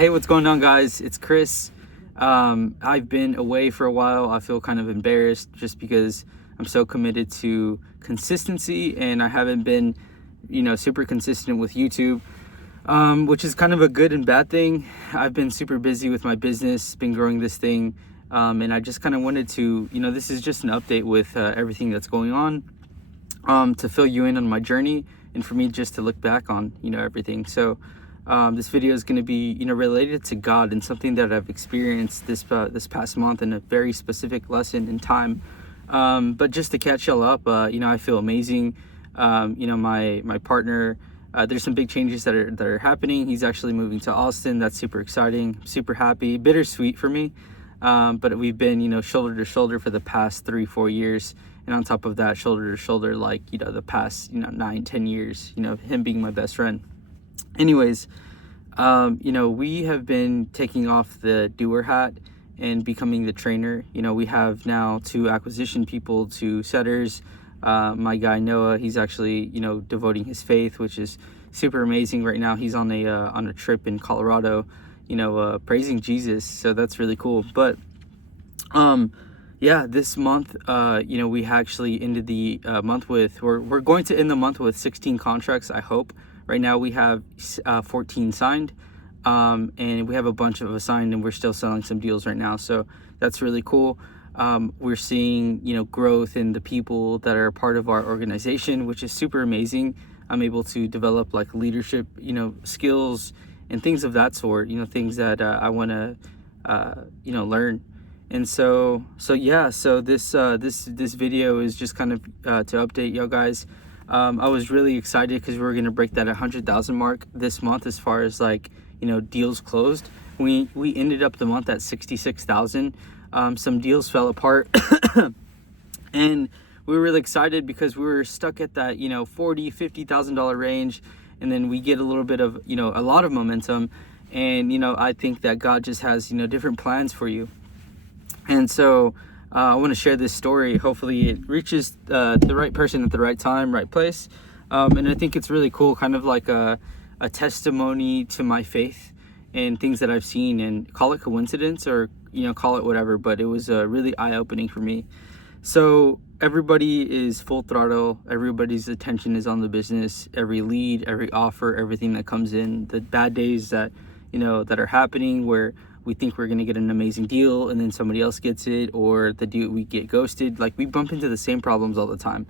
Hey, what's going on, guys? It's Chris. I've been away for a while. I feel kind of embarrassed just because I'm so committed to consistency, and I haven't been, super consistent with YouTube, which is kind of a good and bad thing. I've been super busy with my business, been growing this thing, and I just kind of wanted to, this is just an update with everything that's going on, to fill you in on my journey and for me just to look back on, everything. So this video is going to be, related to God and something that I've experienced this past month in a very specific lesson in time. But just to catch y'all up, I feel amazing. My partner, there's some big changes that are happening. He's actually moving to Austin. That's super exciting. I'm super happy, bittersweet for me. But we've been, shoulder to shoulder for the past 3-4 years. And on top of that, shoulder to shoulder, the past, 9-10 years, him being my best friend. Anyways, we have been taking off the doer hat and becoming the trainer. We have now 2 acquisition people, 2 setters. My guy Noah, he's actually, devoting his faith, which is super amazing. Right now he's on a trip in Colorado, praising Jesus. So that's really cool. But this month, we actually ended the month with, we're going to end the month with 16 contracts, I hope. Right now we have 14 signed, and we have a bunch of assigned, and we're still selling some deals right now. So that's really cool. We're seeing, growth in the people that are part of our organization, which is super amazing. I'm able to develop leadership, skills and things of that sort, things that I want to, learn. And so this video is just kind of to update y'all guys. I was really excited because we were going to break that 100,000 mark this month as far as deals closed. We ended up the month at 66,000. Some deals fell apart and we were really excited because we were stuck at that, $40,000-$50,000 range. And then we get a little bit of, a lot of momentum. And, I think that God just has, different plans for you. And so I want to share this story. Hopefully it reaches the right person at the right time, right place. And I think it's really cool, kind of like a testimony to my faith and things that I've seen, and call it coincidence or, call it whatever, but it was really eye-opening for me. So everybody is full throttle. Everybody's attention is on the business. Every lead, every offer, everything that comes in, the bad days that, that are happening where we think we're going to get an amazing deal and then somebody else gets it, or the deal, we get ghosted. We bump into the same problems all the time.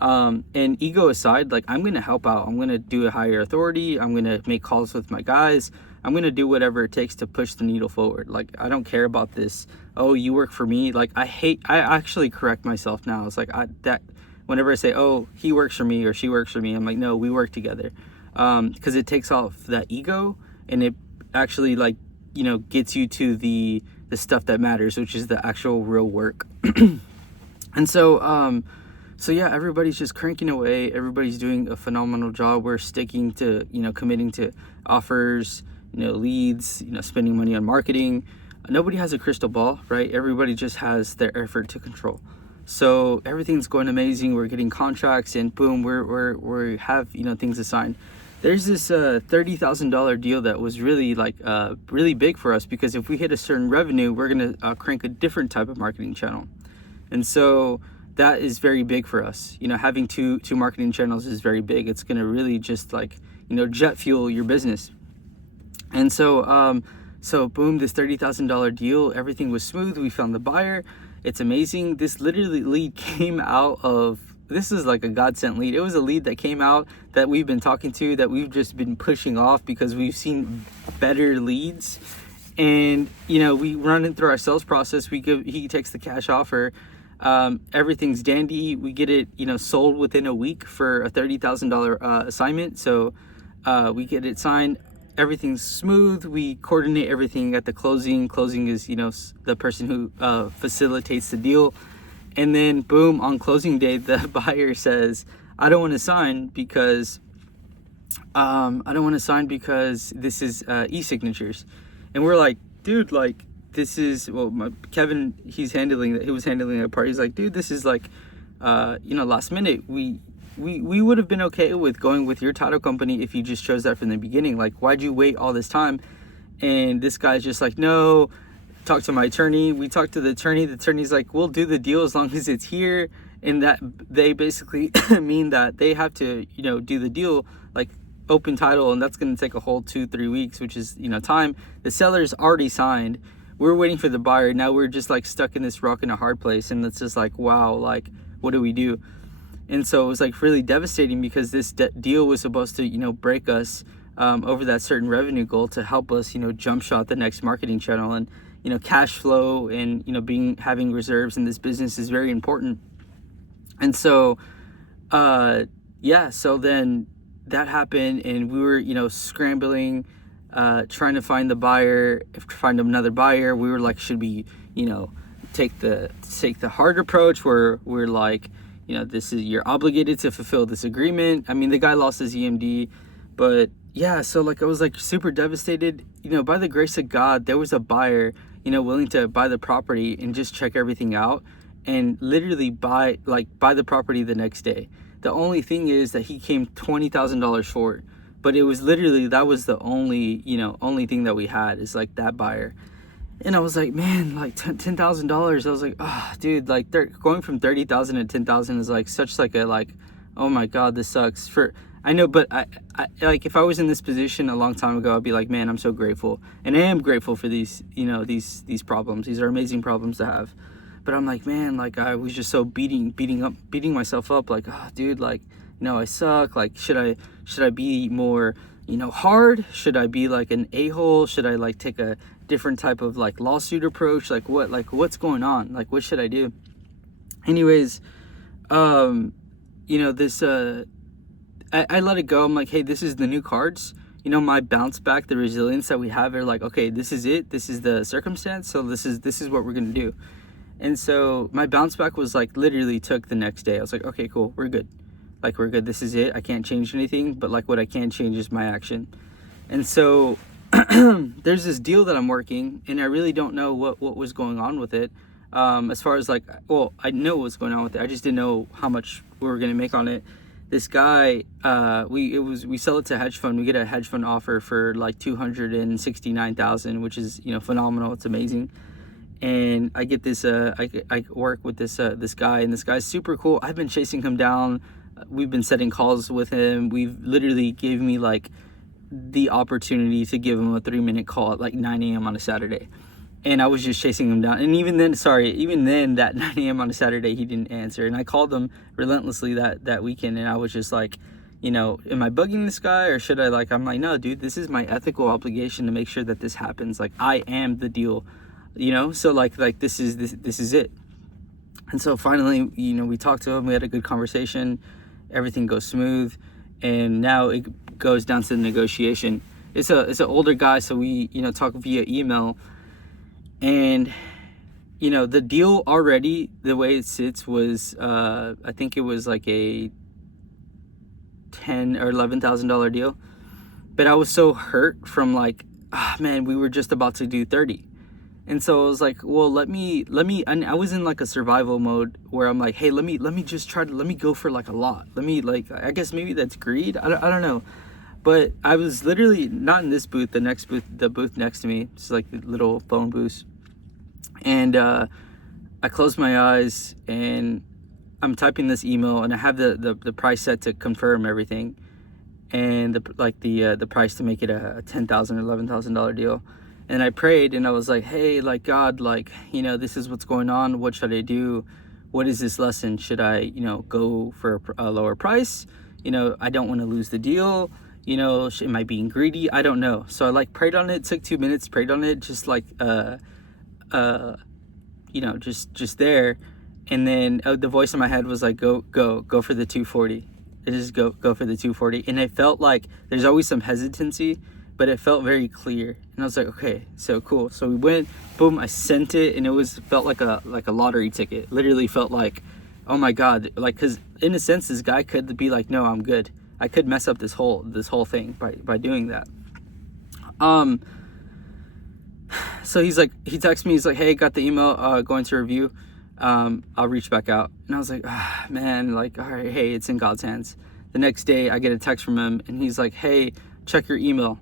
And ego aside, I'm going to help out. I'm going to do a higher authority. I'm going to make calls with my guys. I'm going to do whatever it takes to push the needle forward. I don't care about this. Oh, you work for me. I actually correct myself now. It's that whenever I say, oh, he works for me or she works for me, I'm like, no, we work together. Cause it takes off that ego, and it actually gets you to the stuff that matters, which is the actual real work. And so everybody's just cranking away. Everybody's doing a phenomenal job. We're sticking to, committing to offers, leads, spending money on marketing. Nobody has a crystal ball, right? Everybody just has their effort to control. So everything's going amazing. We're getting contracts, and boom, we have, things assigned. There's this $30,000 deal that was really really big for us, because if we hit a certain revenue, we're going to crank a different type of marketing channel. And so that is very big for us. Having two marketing channels is very big. It's going to really just jet fuel your business. And so boom, this $30,000 deal, everything was smooth. We found the buyer. It's amazing. This literally lead came out of, this is like a godsend lead. It was a lead that came out that we've been talking to, that we've just been pushing off because we've seen better leads. And, we run it through our sales process. He takes the cash offer. Everything's dandy. We get it, sold within a week for a $30,000 assignment. So we get it signed. Everything's smooth. We coordinate everything at the closing. Closing is, the person who facilitates the deal. And then boom, on closing day, the buyer says, I don't want to sign because this is e-signatures. And we're like, dude, this is, Kevin, he was handling that part. He's like, dude, this is last minute. We would have been okay with going with your title company if you just chose that from the beginning. Why'd you wait all this time? And this guy's just like, no, talk to my attorney. We talked to the attorney's like, we'll do the deal as long as it's here. And that they basically mean that they have to, do the deal, like open title, and that's going to take a whole 2-3 weeks, which is, time. The seller's already signed. We're waiting for the buyer. Now we're just like stuck in this rock and a hard place. And it's just like, wow, like, what do we do? And so it was like really devastating, because this deal was supposed to, break us over that certain revenue goal to help us, jump shot the next marketing channel. And, cash flow and, having reserves in this business is very important. And so, so then that happened, and we were, scrambling, trying to find another buyer. We were like, should we, take the hard approach where we're like, you're obligated to fulfill this agreement. I mean, the guy lost his EMD, but yeah, so like I was like super devastated. By the grace of God, there was a buyer, willing to buy the property and just check everything out and literally buy the property the next day. The only thing is that he came $20,000 short, but it was literally, that was the only thing that we had, is like that buyer. And I was like, man, like $10,000. I was like, oh, dude, like going from 30,000 to 10,000 is like such like a like, oh my God, this sucks. I know, but I like, if I was in this position a long time ago, I'd be like, man, I'm so grateful, and I am grateful for these, these problems. These are amazing problems to have. But I'm like, man, like I was just so beating myself up, like, oh, dude, like, I suck. Like, should I be more, hard? Should I be like an a-hole? Should I like take a different type of like lawsuit approach? Like what's going on? Like, what should I do? Anyways, this, I let it go. I'm like, hey, this is the new cards. My bounce back, the resilience that we have are like, okay, this is it. This is the circumstance. So this is what we're going to do. And so my bounce back was like literally took the next day. I was like, okay, cool. We're good. Like, we're good. This is it. I can't change anything, but like what I can change is my action. And so there's this deal that I'm working, and I really don't know what was going on with it. As far as like, well, I know what's going on with it. I just didn't know how much we were going to make on it. This guy, we sell it to a hedge fund. We get a hedge fund offer for like $269,000, which is, phenomenal. It's amazing. And I get this, I work with this guy, and this guy's super cool. I've been chasing him down. We've been setting calls with him. We've literally gave me like the opportunity to give him a 3-minute call at like 9 a.m. on a Saturday. And I was just chasing him down. And even then, that 9 a.m. on a Saturday, he didn't answer. And I called him relentlessly that weekend. And I was just like, am I bugging this guy, or should I like, I'm like, no, dude, this is my ethical obligation to make sure that this happens. Like, I am the deal. So like this is it. And so finally, we talked to him, we had a good conversation, everything goes smooth, and now it goes down to the negotiation. It's an older guy, so we talk via email, and the deal already, the way it sits was I think it was like a $10,000 or $11,000 deal, but I was so hurt from like, man, we were just about to do 30. And so I was like, well, let me, and I was in like a survival mode where I'm like, hey, let me go for like a lot. Let me like, I guess maybe that's greed. I don't know. But I was literally not in this booth, the next booth, the booth next to me. It's like the little phone booth. And I closed my eyes and I'm typing this email, and I have the price set to confirm everything. And the price to make it a $10,000 or $11,000 deal. And I prayed, and I was like, hey, like, God, like, this is what's going on. What should I do? What is this lesson? Should I, go for a lower price? I don't want to lose the deal. Am I being greedy? I don't know. So I like prayed on it, took 2 minutes, prayed on it, just like, just there. And then the voice in my head was like, go for the 240. Just go for the 240. And I felt like there's always some hesitancy, but it felt very clear. And I was like, okay, so cool. So we went, boom, I sent it, and it felt like a lottery ticket. Literally felt like, oh my God, like, because in a sense, this guy could be like, no, I'm good. I could mess up this whole thing by doing that. So he texts me, he's like, hey, got the email, going to review. I'll reach back out. And I was like, man, like, all right, hey, it's in God's hands. The next day I get a text from him, and he's like, hey, check your email.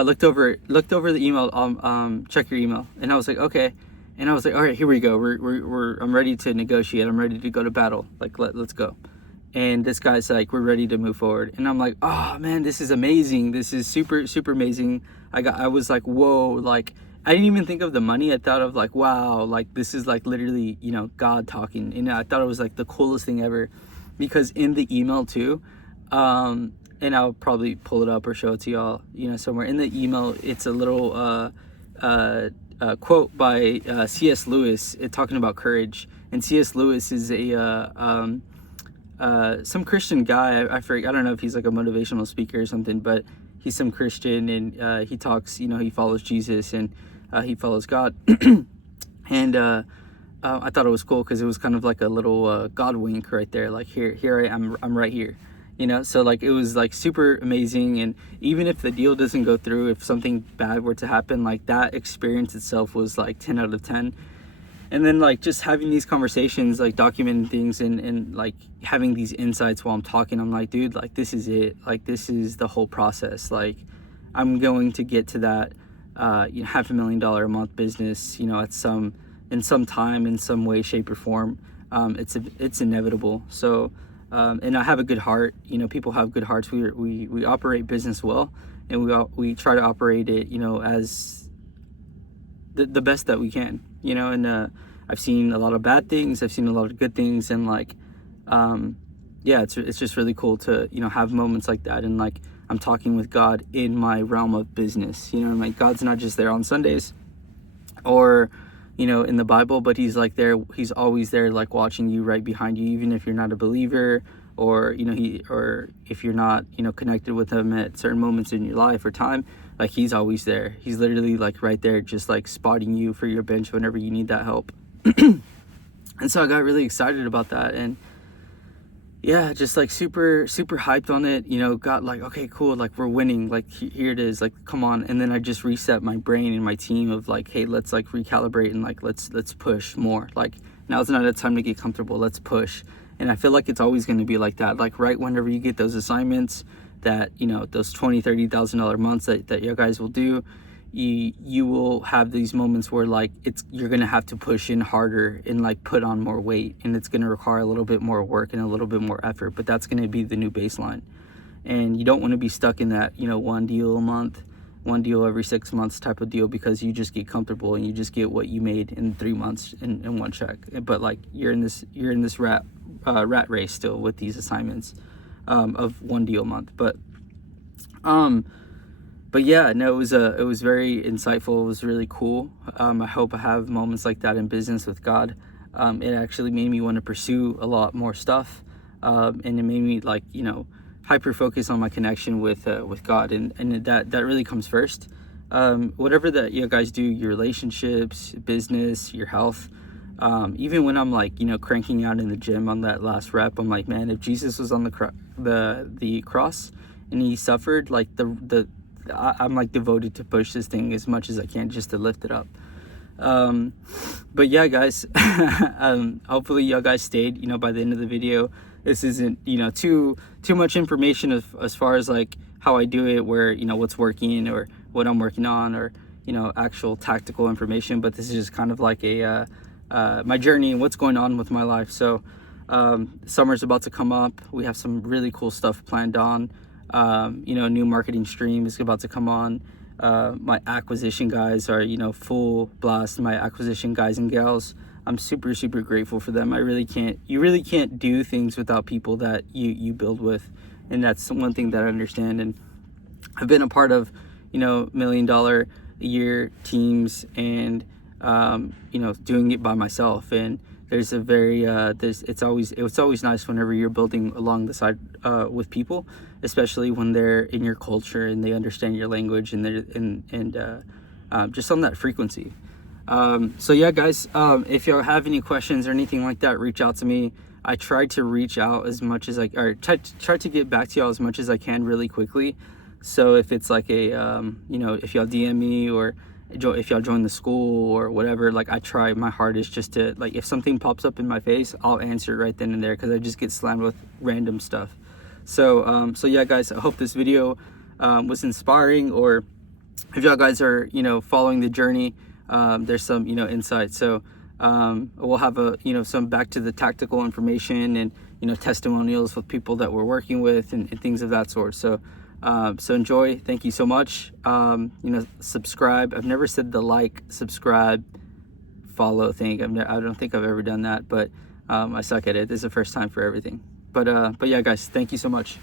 looked over the email. Check your email. And I was like, okay. And I was like, all right, here we go. I'm ready to negotiate. I'm ready to go to battle. Like, let's go. And this guy's like, we're ready to move forward. And I'm like, oh man, this is amazing. This is super, super amazing. I was like, whoa, like, I didn't even think of the money. I thought of like, wow, like this is like literally, you know, God talking. And I thought it was like the coolest thing ever, because in the email too, and I'll probably pull it up or show it to y'all, you know, somewhere in the email, it's a little, quote by C.S. Lewis, talking about courage. And C.S. Lewis is some Christian guy. I forget, I don't know if he's like a motivational speaker or something, but he's some Christian, and he talks, you know, he follows Jesus, and he follows God. And I thought it was cool because it was kind of like a little God wink right there, like here I am, I'm right here. You know, so like it was like super amazing. And even if the deal doesn't go through, if something bad were to happen, like that experience itself was like 10 out of 10. And then like just having these conversations, like documenting things, and like having these insights while I'm talking, I'm like, dude, like this is it. Like this is the whole process. Like I'm going to get to that you know, $500,000 a month business, you know, in some time, in some way, shape, or form. It's inevitable. So and I have a good heart. You know, people have good hearts. We operate business well, and we try to operate it, you know, as the best that we can. You know, and I've seen a lot of bad things. I've seen a lot of good things, and like, yeah, it's just really cool to, you know, have moments like that. And like, I'm talking with God in my realm of business. You know, like God's not just there on Sundays, or, you know, in the Bible, but he's like there, he's always there, like watching you, right behind you, even if you're not a believer, or, you know, or if you're not, you know, connected with him at certain moments in your life or time, like he's always there. He's literally like right there, just like spotting you for your bench whenever you need that help. And so I got really excited about that, and yeah, just like super hyped on it, you know, got like, okay, cool, like we're winning, like here it is, like come on. And then I just reset my brain and my team of like, hey, let's like recalibrate, and like let's push more. Like now's not a time to get comfortable, let's push. And I feel like it's always going to be like that. Like right whenever you get those assignments that, you know, those $20,000-$30,000 months that you guys will do, you will have these moments where like you're gonna have to push in harder and like put on more weight, and it's gonna require a little bit more work and a little bit more effort, but that's gonna be the new baseline. And you don't want to be stuck in that, you know, one deal a month, one deal every 6 months type of deal, because you just get comfortable and you just get what you made in 3 months in one check. But like you're in this rat race still with these assignments of one deal a month. But yeah, no, it was very insightful. It was really cool. I hope I have moments like that in business with God. It actually made me want to pursue a lot more stuff, and it made me like, you know, hyper focus on my connection with God, and that really comes first. Whatever that you guys do, your relationships, business, your health. Even when I'm like, you know, cranking out in the gym on that last rep, I'm like, man, if Jesus was on the cross and he suffered, like I'm like devoted to push this thing as much as I can just to lift it up. But yeah, guys, hopefully y'all guys stayed, you know, by the end of the video. This isn't, you know, too much information as far as like how I do it, where, you know, what's working or what I'm working on, or, you know, actual tactical information, but this is just kind of like a my journey and what's going on with my life. So summer's about to come up. We have some really cool stuff planned on. You know, new marketing stream is about to come on. My acquisition guys are, you know, full blast. My acquisition guys and gals, I'm super grateful for them. You really can't do things without people that you build with, and that's one thing that I understand. And I've been a part of, you know, $1 million a year teams, and you know, doing it by myself. And there's a very it's always nice whenever you're building along the side with people, especially when they're in your culture and they understand your language, and they're just on that frequency. So yeah, guys, if you have any questions or anything like that, reach out to me. I try to reach out as much as try to get back to y'all as much as I can really quickly. So if it's like a you know, if y'all DM me, or if y'all join the school or whatever, like I try my hardest just to, like, if something pops up in my face, I'll answer it right then and there, because I just get slammed with random stuff. So yeah, guys, I hope this video was inspiring, or if y'all guys are, you know, following the journey, there's some, you know, insight. So we'll have a, you know, some back to the tactical information and, you know, testimonials with people that we're working with and things of that sort. So so enjoy. Thank you so much. You know, subscribe. I've never said the like, subscribe, follow thing. I don't think I've ever done that, but I suck at it. This is the first time for everything. But yeah, guys, thank you so much.